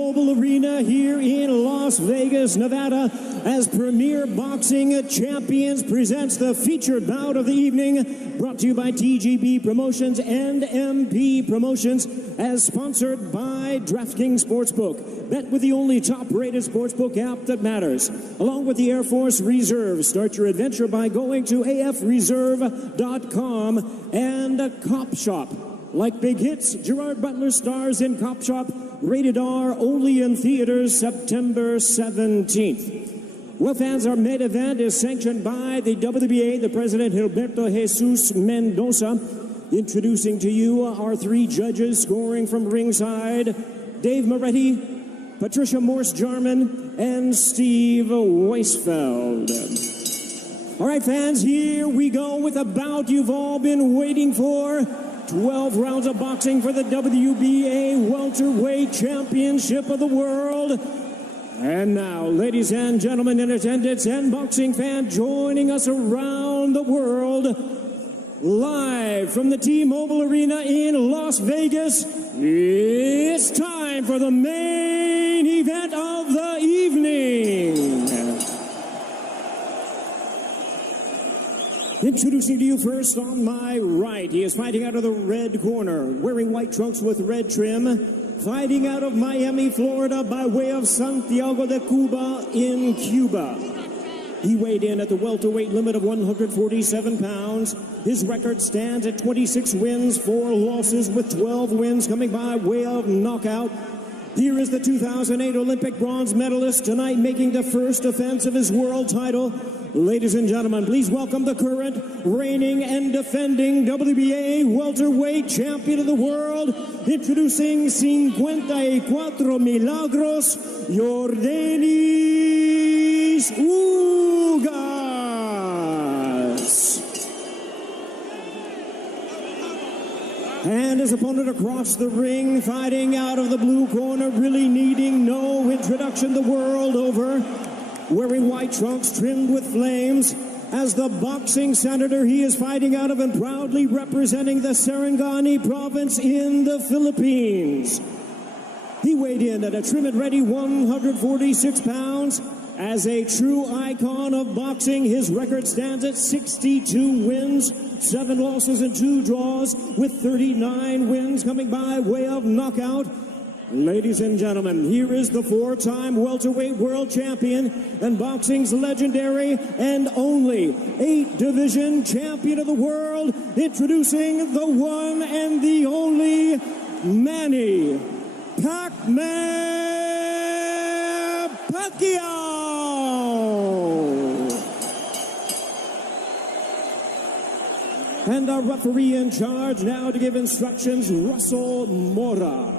T-Mobile Arena here in Las Vegas, Nevada, as Premier Boxing Champions presents the featured bout of the evening, brought to you by TGB Promotions and MP Promotions, as sponsored by DraftKings Sportsbook. Bet with the only top-rated sportsbook app that matters. Along with the Air Force Reserve, start your adventure by going to afreserve.com and Cop Shop. Like big hits, Gerard Butler stars in Cop Shop, rated R, only in theaters September 17th. Well, fans, our main event is sanctioned by the WBA, the President Gilberto Jesus Mendoza. Introducing to you our three judges scoring from ringside, Dave Moretti, Patricia Morse-Jarman, and Steve Weisfeld. All right, fans, here we go with a bout you've all been waiting for. 12 rounds of boxing for the WBA Welterweight Championship of the World. And now, ladies and gentlemen in attendance and boxing fans joining us around the world, live from the T-Mobile Arena in Las Vegas, it's time for the main event of the evening. Introducing to you first on my right, he is fighting out of the red corner, wearing white trunks with red trim, fighting out of Miami, Florida, by way of Santiago de Cuba in Cuba. He weighed in at the welterweight limit of 147 pounds. His record stands at 26 wins, 4 losses, with 12 wins coming by way of knockout. Here is the 2008 Olympic bronze medalist, tonight making the first defense of his world title. Ladies and gentlemen, please welcome the current, reigning and defending WBA welterweight champion of the world, introducing 54 Milagros, Yordenis Ugas. And his opponent across the ring, fighting out of the blue corner, really needing no introduction the world over, wearing white trunks trimmed with flames. As the boxing senator, he is fighting out of and proudly representing the Sarangani province in the Philippines. He weighed in at a trim and ready 146 pounds. As a true icon of boxing, his record stands at 62 wins, 7 losses and 2 draws, with 39 wins coming by way of knockout. Ladies and gentlemen, here is the 4-time welterweight world champion and boxing's legendary and only 8-division champion of the world, introducing the one and the only Manny Pac-Man Pacquiao. And our referee in charge now to give instructions, Russell Mora.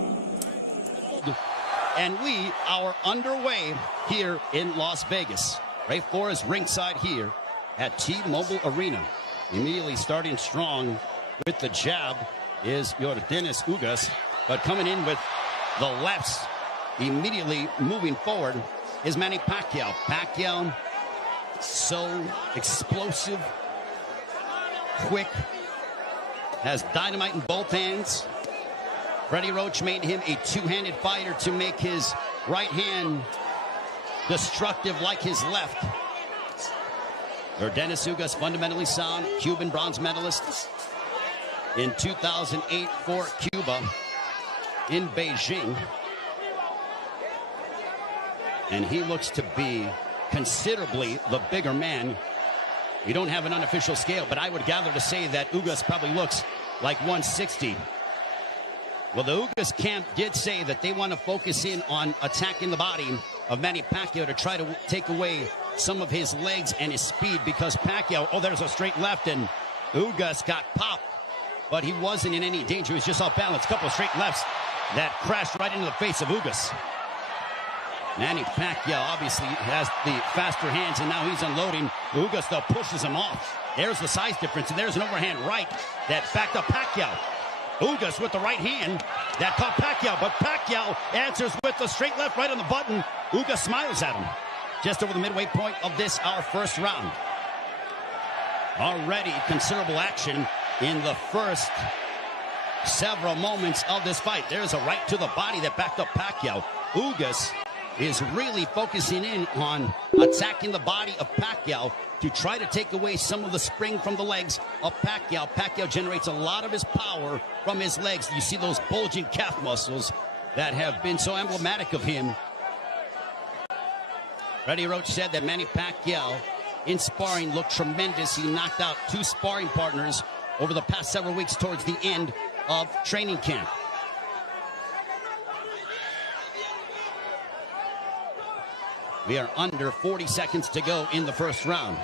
And we are underway here in Las Vegas. Ray Flores ringside here at T-Mobile Arena. Immediately starting strong with the jab is Yordenis Ugas, but coming in with the lefts, immediately moving forward is Manny Pacquiao. Pacquiao, so explosive, quick, has dynamite in both hands. Freddie Roach made him a two-handed fighter to make his right hand destructive like his left. Yordenis Ugas, fundamentally sound, Cuban bronze medalist in 2008 for Cuba in Beijing. And he looks to be considerably the bigger man. We don't have an unofficial scale, but I would gather to say that Ugas probably looks like 160. Well, the Ugas camp did say that they want to focus in on attacking the body of Manny Pacquiao to try to take away some of his legs and his speed, because Pacquiao, oh, there's a straight left, and Ugas got popped, but he wasn't in any danger. He was just off balance. Couple of straight lefts that crashed right into the face of Ugas. Manny Pacquiao obviously has the faster hands, and now he's unloading. Ugas, though, pushes him off. There's the size difference, and there's an overhand right that backed up Pacquiao. Ugas with the right hand that caught Pacquiao, but Pacquiao answers with the straight left right on the button. Ugas smiles at him. Just over the midway point of this, our first round. Already considerable action in the first several moments of this fight. There's a right to the body that backed up Pacquiao. Ugas is really focusing in on attacking the body of Pacquiao to try to take away some of the spring from the legs of Pacquiao. Pacquiao generates a lot of his power from his legs. You see those bulging calf muscles that have been so emblematic of him. Freddie Roach said that Manny Pacquiao in sparring looked tremendous. He knocked out 2 sparring partners over the past several weeks towards the end of training camp. We are under 40 seconds to go in the first round.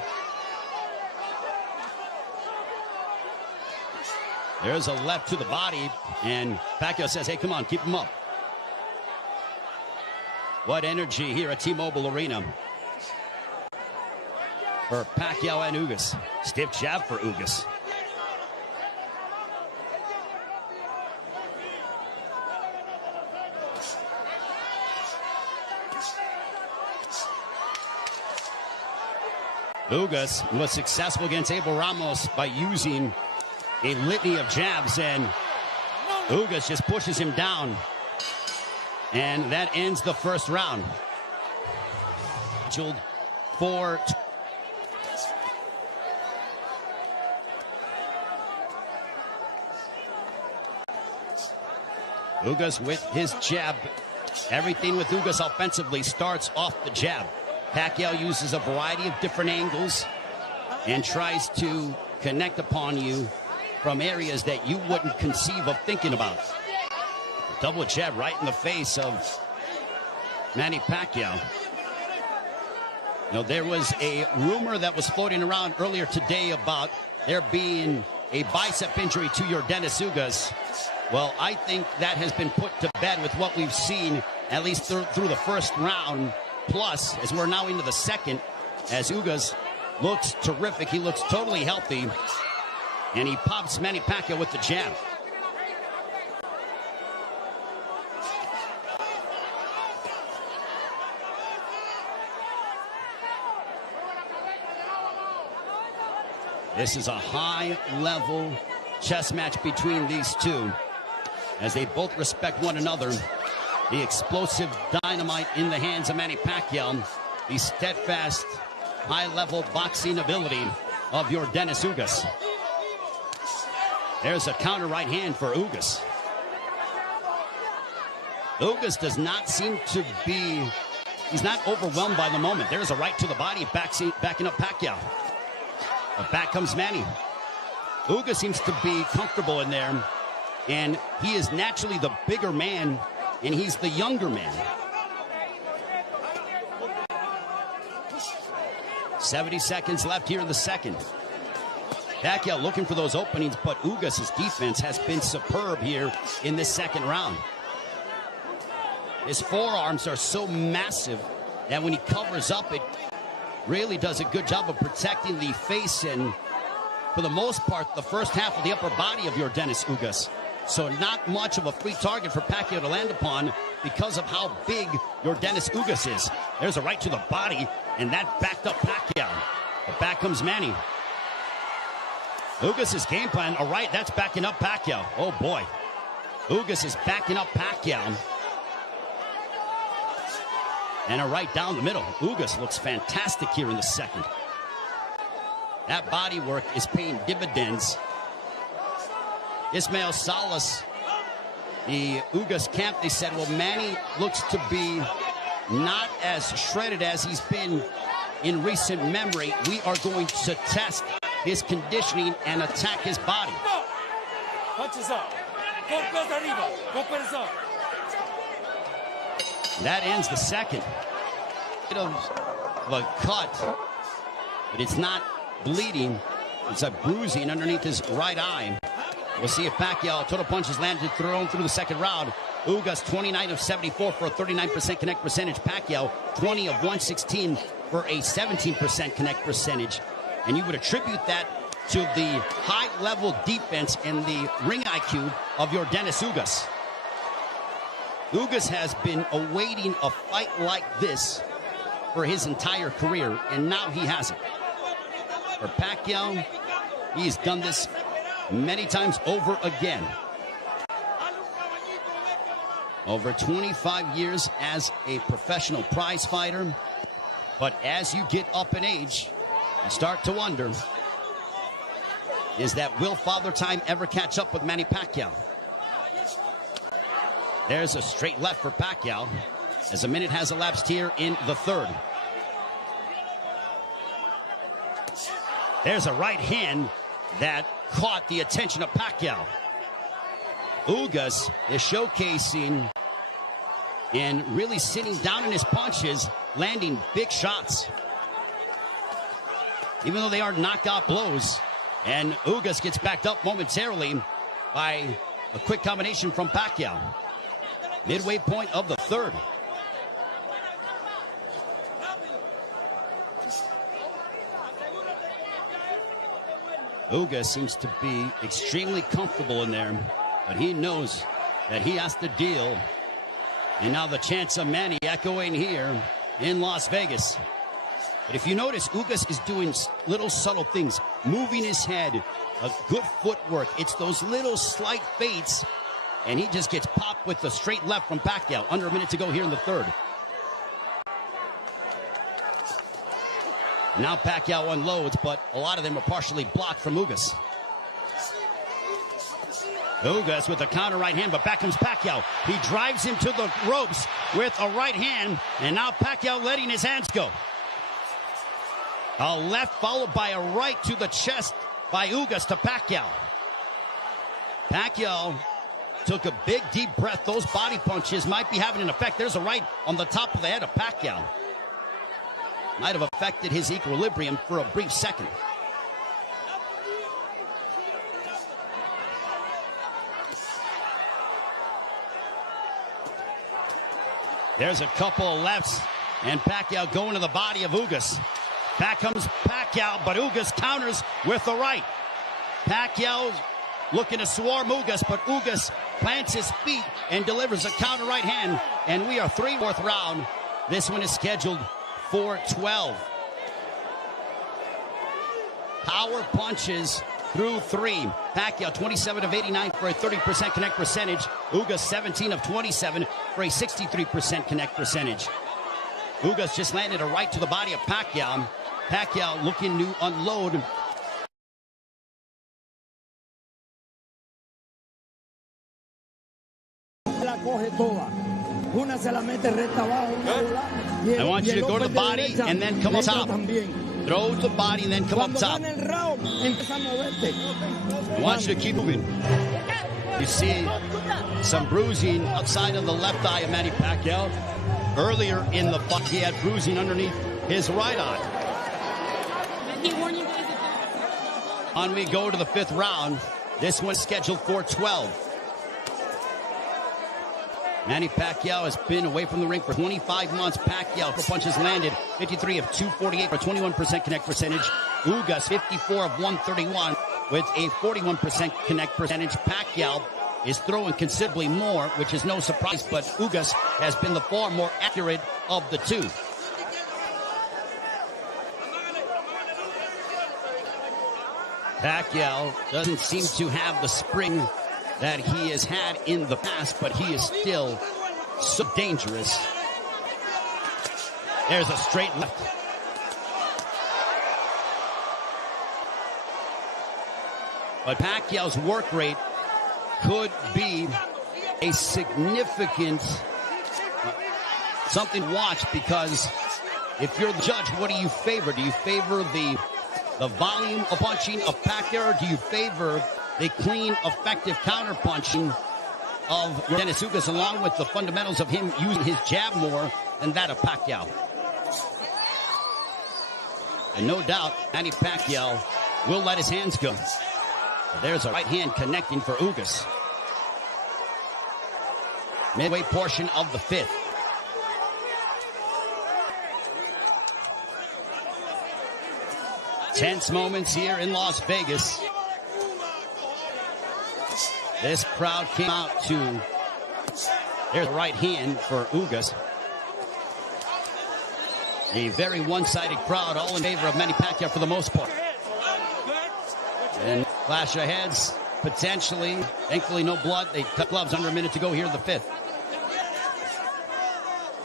There's a left to the body, and Pacquiao says, hey, come on, keep him up. What energy here at T-Mobile Arena for Pacquiao and Ugas. Stiff jab for Ugas. Ugas was successful against Abel Ramos by using a litany of jabs, and Ugas just pushes him down. And that ends the first round. For Ugas with his jab. Everything with Ugas offensively starts off the jab. Pacquiao uses a variety of different angles and tries to connect upon you from areas that you wouldn't conceive of thinking about. Double jab right in the face of Manny Pacquiao. You know, there was a rumor that was floating around earlier today about there being a bicep injury to your Dennis Ugas. Well, I think that has been put to bed with what we've seen, at least through the first round. Plus, as we're now into the second, as Ugas looks terrific, he looks totally healthy, and he pops Manny Pacquiao with the jab. This is a high-level chess match between these two, as they both respect one another. The explosive dynamite in the hands of Manny Pacquiao, the steadfast, high-level boxing ability of your Dennis Ugas. There's a counter right hand for Ugas. Ugas does not seem to be, he's not overwhelmed by the moment. There's a right to the body, backing up Pacquiao. But back comes Manny. Ugas seems to be comfortable in there, and he is naturally the bigger man, and he's the younger man. 70 seconds left here in the second. Pacquiao looking for those openings, but Ugas' defense has been superb here in this second round. His forearms are so massive that when he covers up, it really does a good job of protecting the face and, for the most part, the first half of the upper body of your Dennis Ugas. So not much of a free target for Pacquiao to land upon because of how big your Dennis Ugas is. There's a right to the body, and that backed up Pacquiao. But back comes Manny. Ugas' game plan, all right, that's backing up Pacquiao. Oh, boy. Ugas is backing up Pacquiao. And a right down the middle. Ugas looks fantastic here in the second. That body work is paying dividends. Ismael Salas, the Ugas camp, they said, well, Manny looks to be not as shredded as he's been in recent memory. We are going to test his conditioning and attack his body. Punches up. Golpes arriba. Golpes up. That ends the second. Bit of a cut, but it's not bleeding. It's a bruising underneath his right eye. We'll see if Pacquiao total punches landed thrown through the second round. Ugas 29 of 74 for a 39% connect percentage. Pacquiao 20 of 116 for a 17% connect percentage. And you would attribute that to the high-level defense and the ring IQ of your Dennis Ugas. Ugas has been awaiting a fight like this for his entire career, and now he has it. For Pacquiao, he's done this many times over again. Over 25 years as a professional prize fighter. But as you get up in age, you start to wonder, will Father Time ever catch up with Manny Pacquiao? There's a straight left for Pacquiao as a minute has elapsed here in the third. There's a right hand that caught the attention of Pacquiao. Ugas is showcasing and really sitting down in his punches, landing big shots. Even though they are knockout blows, and Ugas gets backed up momentarily by a quick combination from Pacquiao. Midway point of the third. Ugas seems to be extremely comfortable in there, but he knows that he has to deal. And now the chants of Manny echoing here in Las Vegas. But if you notice, Ugas is doing little subtle things, moving his head, a good footwork. It's those little slight feints, and he just gets popped with the straight left from Pacquiao. Under a minute to go here in the third. Now Pacquiao unloads, but a lot of them are partially blocked from Ugas. Ugas with a counter right hand, but back comes Pacquiao. He drives him to the ropes with a right hand, and now Pacquiao letting his hands go. A left followed by a right to the chest by Ugas to Pacquiao. Pacquiao took a big deep breath. Those body punches might be having an effect. There's a right on the top of the head of Pacquiao. Might have affected his equilibrium for a brief second. There's a couple of lefts, and Pacquiao going to the body of Ugas. Back comes Pacquiao, but Ugas counters with the right. Pacquiao looking to swarm Ugas, but Ugas plants his feet and delivers a counter right hand, and we are fourth round. This one is scheduled for 12. Power punches through three. Pacquiao 27 of 89 for a 30% connect percentage. Ugas 17 of 27 for a 63% connect percentage. Ugas just landed a right to the body of Pacquiao. Pacquiao looking to unload. I want you to go to the body and then come up top. Throw to the body and then come up top. I want you to keep moving. You see some bruising outside of the left eye of Manny Pacquiao. Earlier in the fight, he had bruising underneath his right eye. On we go to the fifth round. This one's scheduled for 12. Manny Pacquiao has been away from the ring for 25 months. Pacquiao, for punches landed, 53 of 248 for a 21% connect percentage. Ugas, 54 of 131 with a 41% connect percentage. Pacquiao is throwing considerably more, which is no surprise, but Ugas has been the far more accurate of the two. Pacquiao doesn't seem to have the spring that he has had in the past, but he is still so dangerous. There's a straight left. But Pacquiao's work rate could be a significant something to watch, because if you're the judge, what do you favor? Do you favor the volume of punching of Pacquiao, or do you favor the clean, effective counter-punching of Dennis Ugas, along with the fundamentals of him using his jab more than that of Pacquiao? And no doubt, Manny Pacquiao will let his hands go. There's a right hand connecting for Ugas. Midway portion of the fifth. Tense moments here in Las Vegas. This crowd came out to, there's a right hand for Ugas. A very one-sided crowd, all in favor of Manny Pacquiao for the most part. And clash of heads, potentially. Thankfully, no blood. They cut gloves under a minute to go here in the fifth.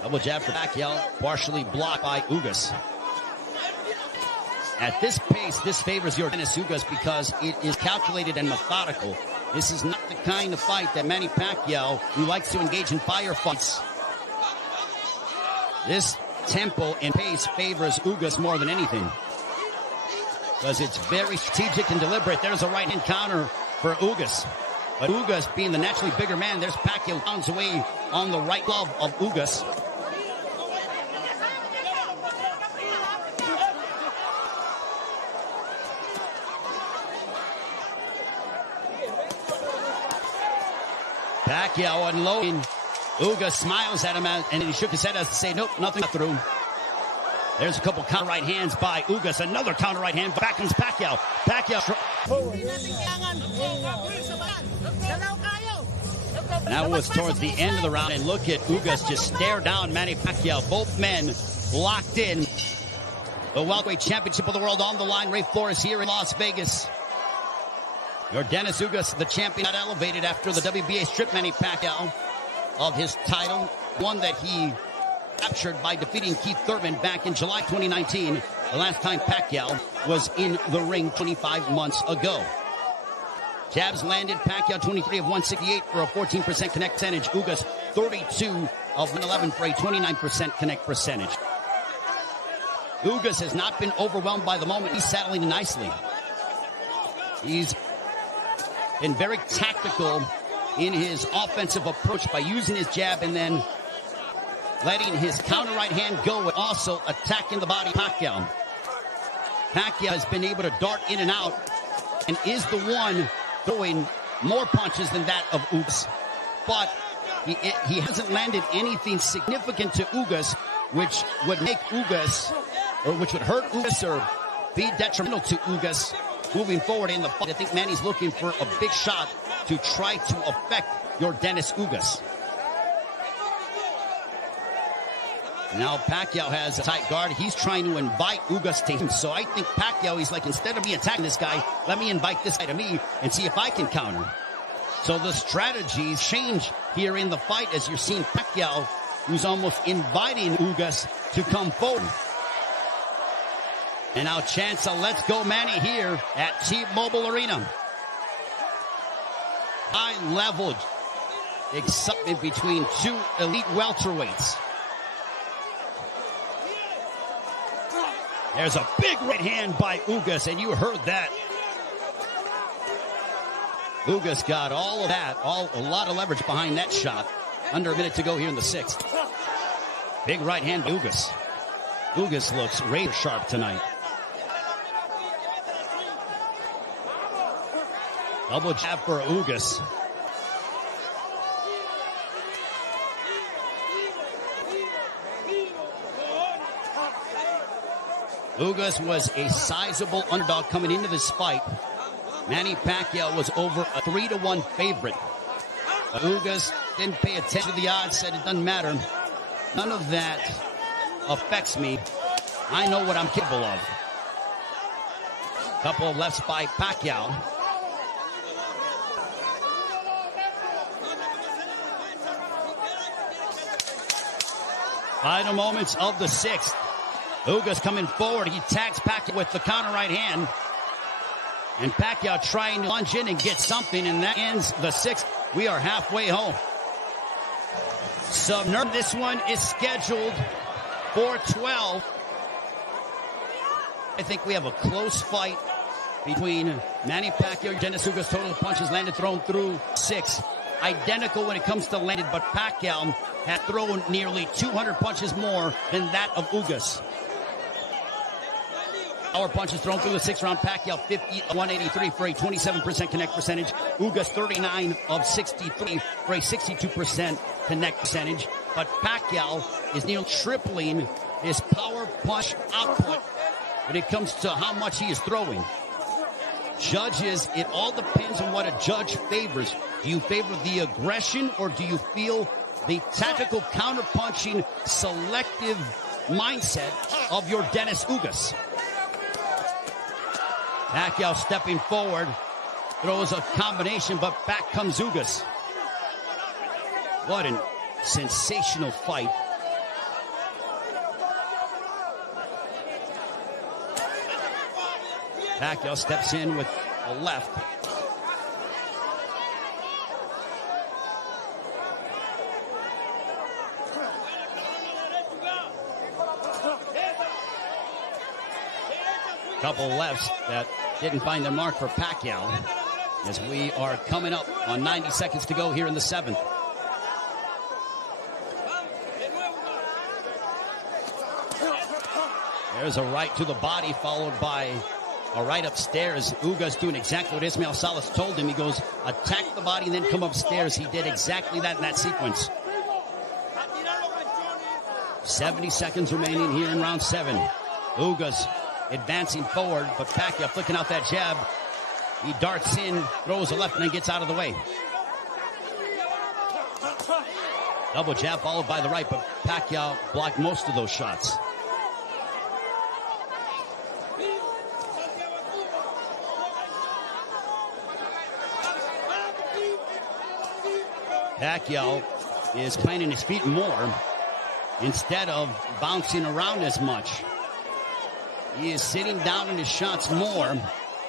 Double jab for Pacquiao, partially blocked by Ugas. At this pace, this favors Dennis Ugas because it is calculated and methodical. This is not the kind of fight that Manny Pacquiao, who likes to engage in firefights. This tempo and pace favors Ugas more than anything, because it's very strategic and deliberate. There's a right-hand counter for Ugas. But Ugas, being the naturally bigger man, there's Pacquiao pounds away on the right glove of Ugas. Pacquiao unloading. Ugas smiles at him, and he shook his head as to say, nope, nothing through. There's a couple counter right hands by Ugas. Another counter right hand. Back comes Pacquiao. That was towards the end of the round, and look at Ugas just stare down Manny Pacquiao. Both men locked in. The welterweight championship of the world on the line. Ray Flores here in Las Vegas. Your Dennis Ugas, the champion, got elevated after the WBA stripped Manny Pacquiao of his title, one that he captured by defeating Keith Thurman back in July 2019, the last time Pacquiao was in the ring 25 months ago. Jabs landed. Pacquiao 23 of 168 for a 14% connect percentage. Ugas 32 of 111 for a 29% connect percentage. Ugas has not been overwhelmed by the moment. He's settling nicely. He's been very tactical in his offensive approach by using his jab and then letting his counter right hand go and also attacking the body of Pacquiao. Pacquiao has been able to dart in and out and is the one throwing more punches than that of Ugas. But he hasn't landed anything significant to Ugas, which would make Ugas, or which would hurt Ugas or be detrimental to Ugas moving forward in the fight. I think Manny's looking for a big shot to try to affect your Dennis Ugas. Now Pacquiao has a tight guard. He's trying to invite Ugas to him. So I think Pacquiao, he's like, instead of me attacking this guy, let me invite this guy to me and see if I can counter. So the strategies change here in the fight as you're seeing Pacquiao, who's almost inviting Ugas to come forward. And now chance a let's go Manny here at T-Mobile Arena. High level excitement between two elite welterweights. There's a big right hand by Ugas, and you heard that. Ugas got all of that, a lot of leverage behind that shot. Under a minute to go here in the sixth. Big right hand by Ugas. Ugas looks razor sharp tonight. Double jab for Ugas. Ugas was a sizable underdog coming into this fight. Manny Pacquiao was over a 3-1 favorite. But Ugas didn't pay attention to the odds, said it doesn't matter. None of that affects me. I know what I'm capable of. Couple of lefts by Pacquiao. Final moments of the sixth. Ugas coming forward. He tags Pacquiao with the counter right hand. And Pacquiao trying to lunge in and get something, and that ends the sixth. We are halfway home. This one is scheduled for 12. I think we have a close fight between Manny Pacquiao and Dennis Ugas. Total punches landed, thrown through 6. Identical when it comes to landed, but Pacquiao had thrown nearly 200 punches more than that of Ugas. Power punches thrown through the 6th round. Pacquiao 50 of 183 for a 27% connect percentage. Ugas 39 of 63 for a 62% connect percentage. But Pacquiao is nearly tripling his power punch output when it comes to how much he is throwing. Judges, it all depends on what a judge favors. Do you favor the aggression, or do you feel the tactical counter-punching selective mindset of your Dennis Ugas? Pacquiao stepping forward, throws a combination, but back comes Ugas. What a sensational fight Pacquiao steps in with a left. Couple lefts that didn't find their mark for Pacquiao, as we are coming up on 90 seconds to go here in the 7th. There's a right to the body, followed by a right upstairs. Ugas doing exactly what Ismael Salas told him. He goes, attack the body and then come upstairs. He did exactly that in that sequence. 70 seconds remaining here in round 7. Ugas advancing forward, but Pacquiao flicking out that jab. He darts in, throws a left, and then gets out of the way. Double jab followed by the right, but Pacquiao blocked most of those shots. Pacquiao is planting his feet more instead of bouncing around as much. He is sitting down in his shots more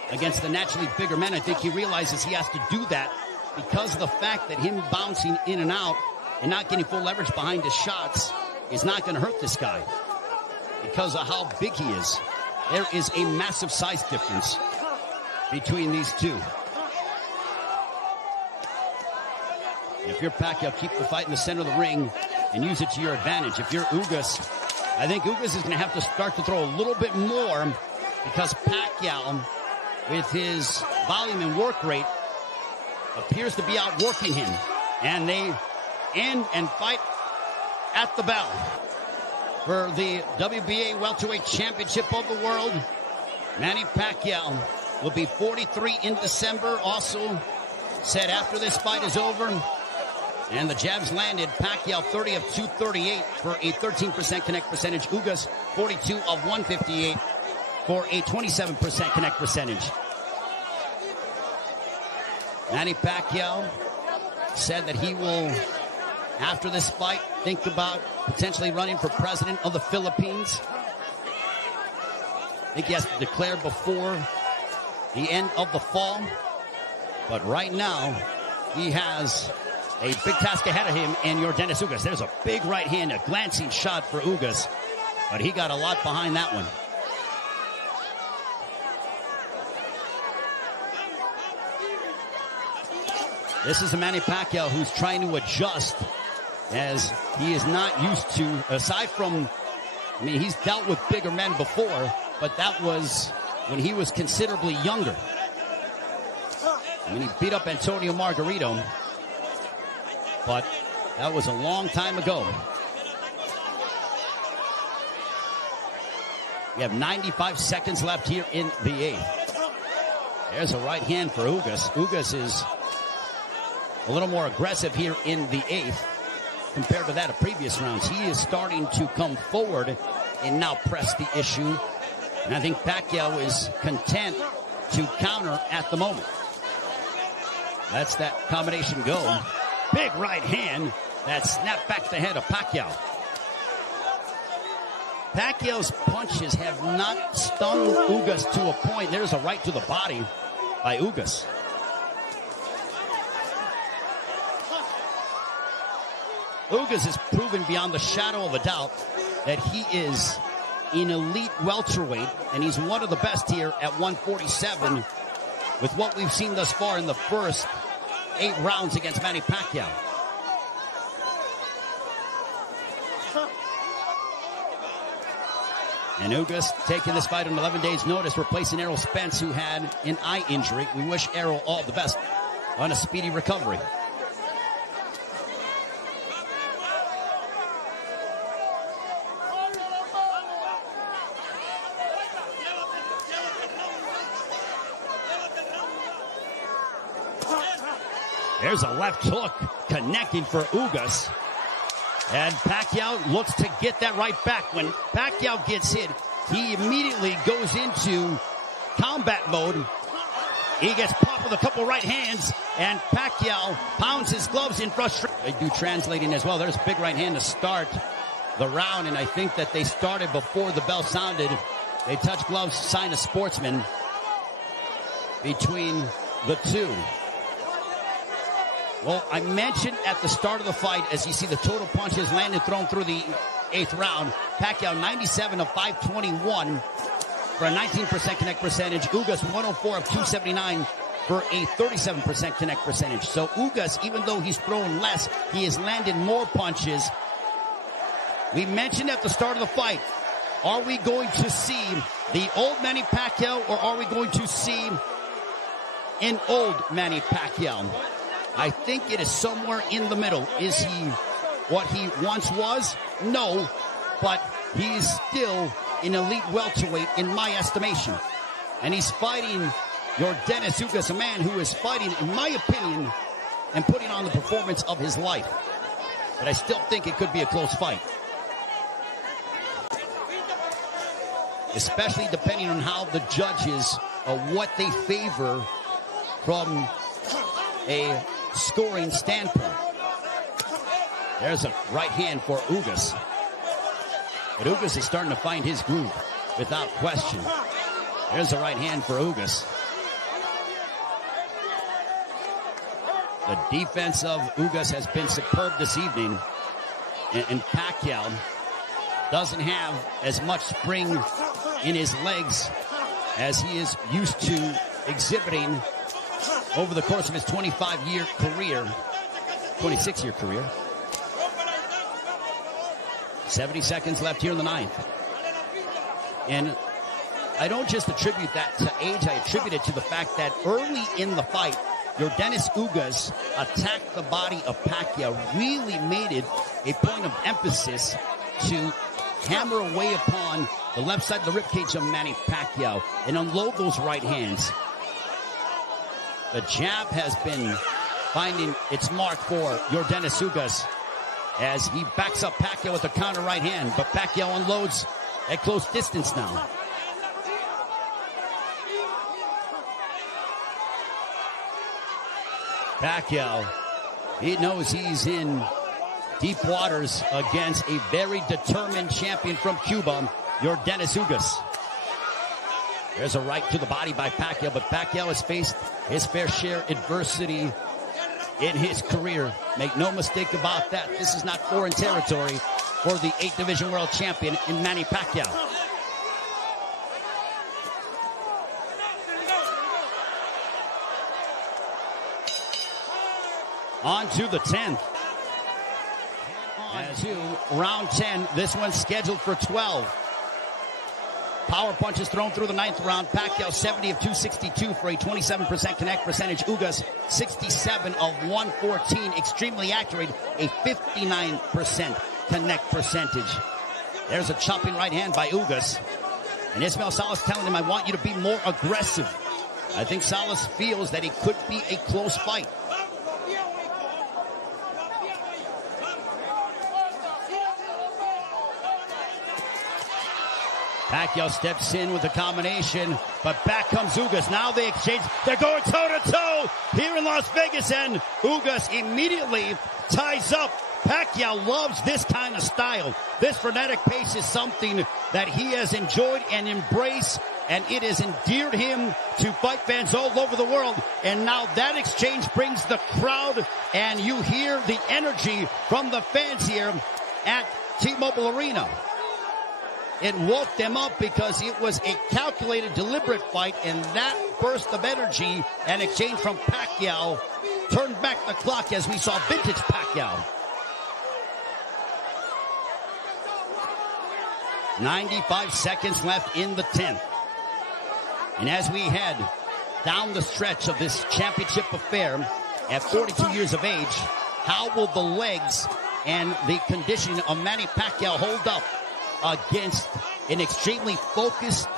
against the naturally bigger men. I think he realizes he has to do that because of the fact that him bouncing in and out and not getting full leverage behind his shots is not going to hurt this guy because of how big he is. There is a massive size difference between these two. If you're Pacquiao, keep the fight in the center of the ring and use it to your advantage. If you're Ugas, I think Ugas is going to have to start to throw a little bit more because Pacquiao, with his volume and work rate, appears to be outworking him. And they end and fight at the bell for the WBA Welterweight Championship of the World. Manny Pacquiao will be 43 in December. Also said after this fight is over, and the jabs landed, Pacquiao 30 of 238 for a 13% connect percentage. Ugas 42 of 158 for a 27% connect percentage. Manny Pacquiao said that he will, after this fight, think about potentially running for president of the Philippines. I think he has to declare before the end of the fall. But right now, he has a big task ahead of him in Yordenis Ugas. There's a big right hand, a glancing shot for Ugas, but he got a lot behind that one. This is a Manny Pacquiao who's trying to adjust, as he is not used to, aside from, I mean, he's dealt with bigger men before, but that was when he was considerably younger. I mean, he beat up Antonio Margarito, but that was a long time ago. We have 95 seconds left here in the 8th. There's a right hand for Ugas. Ugas is a little more aggressive here in the 8th compared to that of previous rounds. He is starting to come forward and now press the issue. And I think Pacquiao is content to counter at the moment. That's that combination go. Big right hand that snapped back the head of Pacquiao. Pacquiao's punches have not stung Ugas to a point. There's a right to the body by Ugas. Ugas has proven beyond the shadow of a doubt that he is an elite welterweight, and he's one of the best here at 147 with what we've seen thus far in the first 8 rounds against Manny Pacquiao. And Ugas taking this fight on 11 days' notice, replacing Errol Spence, who had an eye injury. We wish Errol all the best on a speedy recovery. There's a left hook connecting for Ugas. And Pacquiao looks to get that right back. When Pacquiao gets hit, he immediately goes into combat mode. He gets popped with a couple right hands, and Pacquiao pounds his gloves in frustration. They do translating as well. There's a big right hand to start the round, and I think that they started before the bell sounded. They touch gloves, sign a sportsman. between the two. Well, I mentioned at the start of the fight, as you see the total punches landed thrown through the 8th round, Pacquiao 97 of 521 for a 19% connect percentage. Ugas 104 of 279 for a 37% connect percentage. So Ugas, even though he's thrown less, he has landed more punches. We mentioned at the start of the fight, are we going to see the old Manny Pacquiao, or are we going to see an old Manny Pacquiao? I think it is somewhere in the middle. Is he what he once was? No, but he's still an elite welterweight in my estimation. And he's fighting your Dennis Ugas, a man who is fighting, in my opinion, and putting on the performance of his life. But I still think it could be a close fight. Especially depending on how the judges, what they favor from a scoring standpoint. There's a right hand for Ugas. But Ugas is starting to find his groove, without question. There's a right hand for Ugas. The defense of Ugas has been superb this evening. And Pacquiao doesn't have as much spring in his legs as he is used to exhibiting over the course of his 25-year career, 26-year career. 70 seconds left here in the 9th. And I don't just attribute that to age, I attribute it to the fact that early in the fight, your Dennis Ugas attacked the body of Pacquiao, really made it a point of emphasis to hammer away upon the left side of the ribcage of Manny Pacquiao and unload those right hands. The jab has been finding its mark for your Dennis Ugas as he backs up Pacquiao with a counter right hand, but Pacquiao unloads at close distance now. Pacquiao, he knows he's in deep waters against a very determined champion from Cuba, your Dennis Ugas. There's a right to the body by Pacquiao, but Pacquiao has faced his fair share of adversity in his career. Make no mistake about that. This is not foreign territory for the 8th Division World Champion in Manny Pacquiao. On to the 10th. On to round 10. This one's scheduled for 12. Power punches thrown through the 9th round. Pacquiao 70 of 262 for a 27% connect percentage. Ugas 67 of 114. Extremely accurate, a 59% connect percentage. There's a chopping right hand by Ugas. And Ismael Salas telling him, I want you to be more aggressive. I think Salas feels that it could be a close fight. Pacquiao steps in with a combination, but back comes Ugas. Now they exchange. They're going toe-to-toe here in Las Vegas, and Ugas immediately ties up. Pacquiao loves this kind of style. This frenetic pace is something that he has enjoyed and embraced, and it has endeared him to fight fans all over the world. And now that exchange brings the crowd, and you hear the energy from the fans here at T-Mobile Arena. It woke them up because it was a calculated, deliberate fight, and that burst of energy and exchange from Pacquiao turned back the clock as we saw vintage Pacquiao. 95 seconds left in the 10th. And as we head down the stretch of this championship affair at 42 years of age, how will the legs and the conditioning of Manny Pacquiao hold up against an extremely focused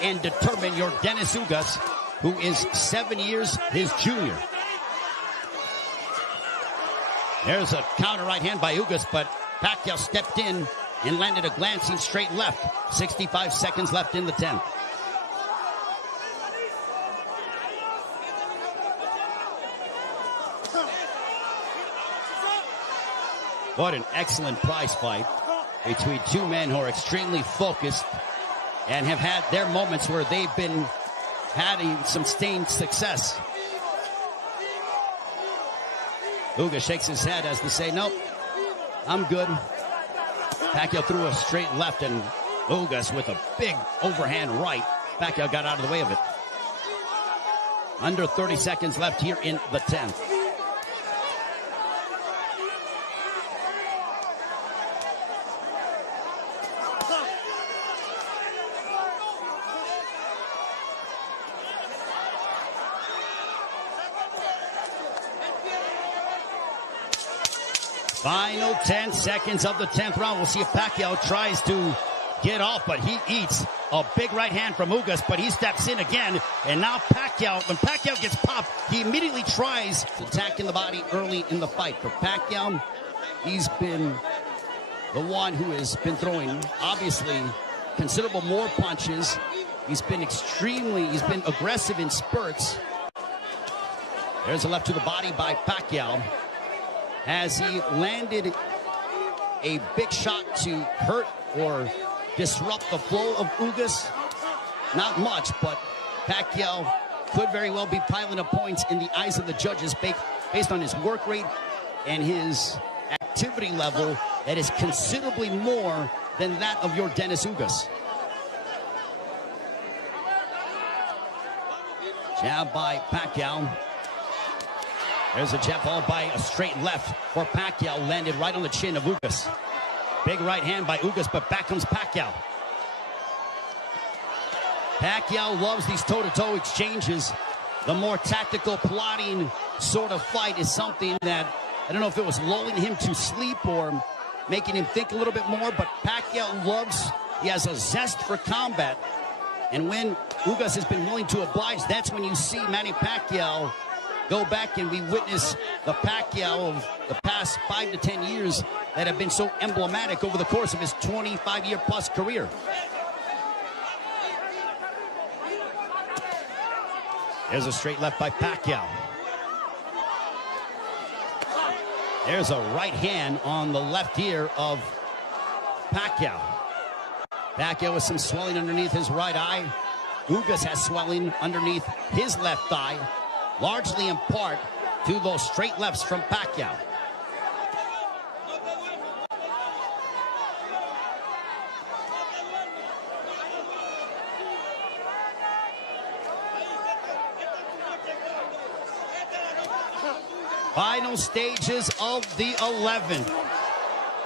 and determined your Dennis Ugas, who is 7 years his junior? There's a counter right hand by Ugas, but Pacquiao stepped in and landed a glancing straight left. 65 seconds left in the 10th. What an excellent prize fight between two men who are extremely focused and have had their moments where they've been had some sustained success. Ugas shakes his head as to say, nope, I'm good. Pacquiao threw a straight left, and Ugas with a big overhand right. Pacquiao got out of the way of it. Under 30 seconds left here in the 10th. Final 10 seconds of the 10th round. We'll see if Pacquiao tries to get off, but he eats a big right hand from Ugas, but he steps in again. And now Pacquiao, when Pacquiao gets popped, he immediately tries to attack in the body early in the fight. For Pacquiao, he's been the one who has been throwing, obviously, considerable more punches. He's been aggressive in spurts. There's a left to the body by Pacquiao, as he landed a big shot to hurt or disrupt the flow of Ugas. Not much, but Pacquiao could very well be piling up points in the eyes of the judges based on his work rate and his activity level that is considerably more than that of your Dennis Ugas. Jab by Pacquiao. There's a jab followed by a straight left for Pacquiao, landed right on the chin of Ugas. Big right hand by Ugas, but back comes Pacquiao. Pacquiao loves these toe-to-toe exchanges. The more tactical, plotting sort of fight is something that, I don't know if it was lulling him to sleep or making him think a little bit more, but Pacquiao loves, he has a zest for combat. And when Ugas has been willing to oblige, that's when you see Manny Pacquiao go back, and we witness the Pacquiao of the past 5 to 10 years that have been so emblematic over the course of his 25-year-plus career. There's a straight left by Pacquiao. There's a right hand on the left ear of Pacquiao. Pacquiao with some swelling underneath his right eye. Ugas has swelling underneath his left eye, largely in part to those straight lefts from Pacquiao. Final stages of the 11th.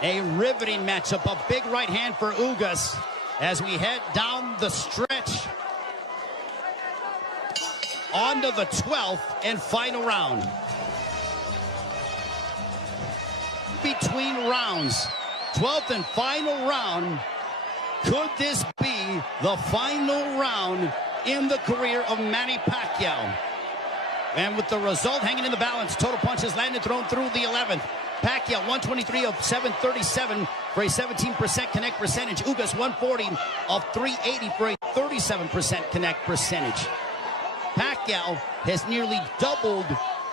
A riveting matchup, a big right hand for Ugas as we head down the stretch onto the 12th and final round. Between rounds, 12th and final round. Could this be the final round in the career of Manny Pacquiao? And with the result hanging in the balance, total punches landed, thrown through the 11th. Pacquiao 123 of 737 for a 17% connect percentage. Ugas 140 of 380 for a 37% connect percentage. Pacquiao has nearly doubled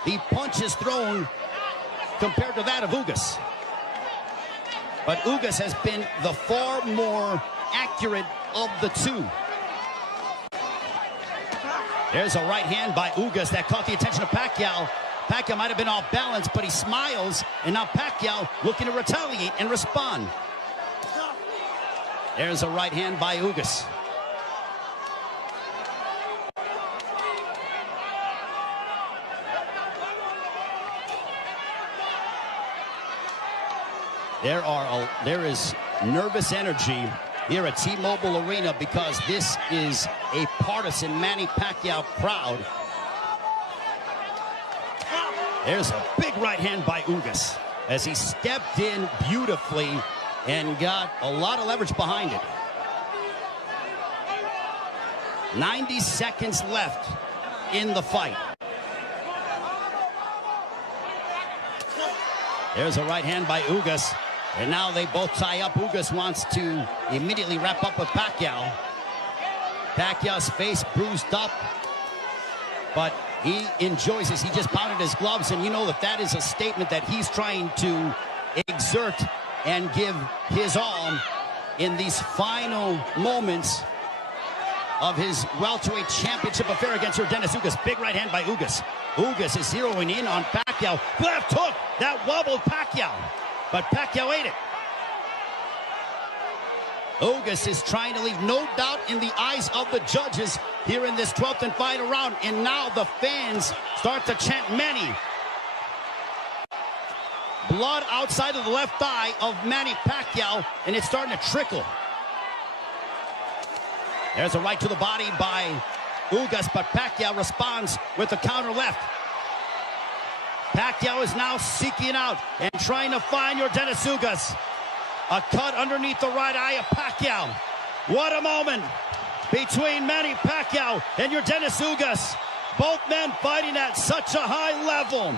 the punches thrown compared to that of Ugas. But Ugas has been the far more accurate of the two. There's a right hand by Ugas that caught the attention of Pacquiao. Pacquiao might have been off balance, but he smiles, and now Pacquiao looking to retaliate and respond. There's a right hand by Ugas. There is nervous energy here at T-Mobile Arena because this is a partisan Manny Pacquiao crowd. There's a big right hand by Ugas as he stepped in beautifully and got a lot of leverage behind it. 90 seconds left in the fight. There's a right hand by Ugas. And now they both tie up. Ugas wants to immediately wrap up with Pacquiao. Pacquiao's face bruised up, but he enjoys this. He just pounded his gloves, and you know that is a statement that he's trying to exert and give his all in these final moments of his welterweight championship affair against Dennis Ugas. Big right hand by Ugas. Ugas is zeroing in on Pacquiao. Left hook. That wobbled Pacquiao. But Pacquiao ate it. Ugas is trying to leave no doubt in the eyes of the judges here in this 12th and final round. And now the fans start to chant Manny. Blood outside of the left thigh of Manny Pacquiao, and it's starting to trickle. There's a right to the body by Ugas, but Pacquiao responds with the counter left. Pacquiao is now seeking out and trying to find Dennis Ugas. A cut underneath the right eye of Pacquiao. What a moment between Manny Pacquiao and Dennis Ugas. Both men fighting at such a high level.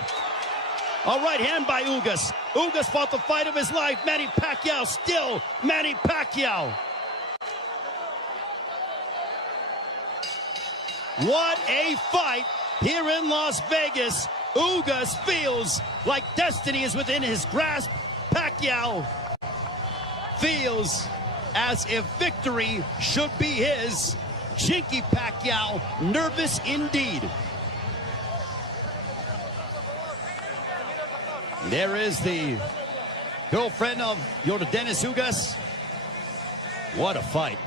A right hand by Ugas. Ugas fought the fight of his life. Manny Pacquiao still Manny Pacquiao. What a fight here in Las Vegas. Ugas feels like destiny is within his grasp. Pacquiao feels as if victory should be his. Chinky Pacquiao, nervous indeed. There is the girlfriend of Dennis Ugas. What a fight.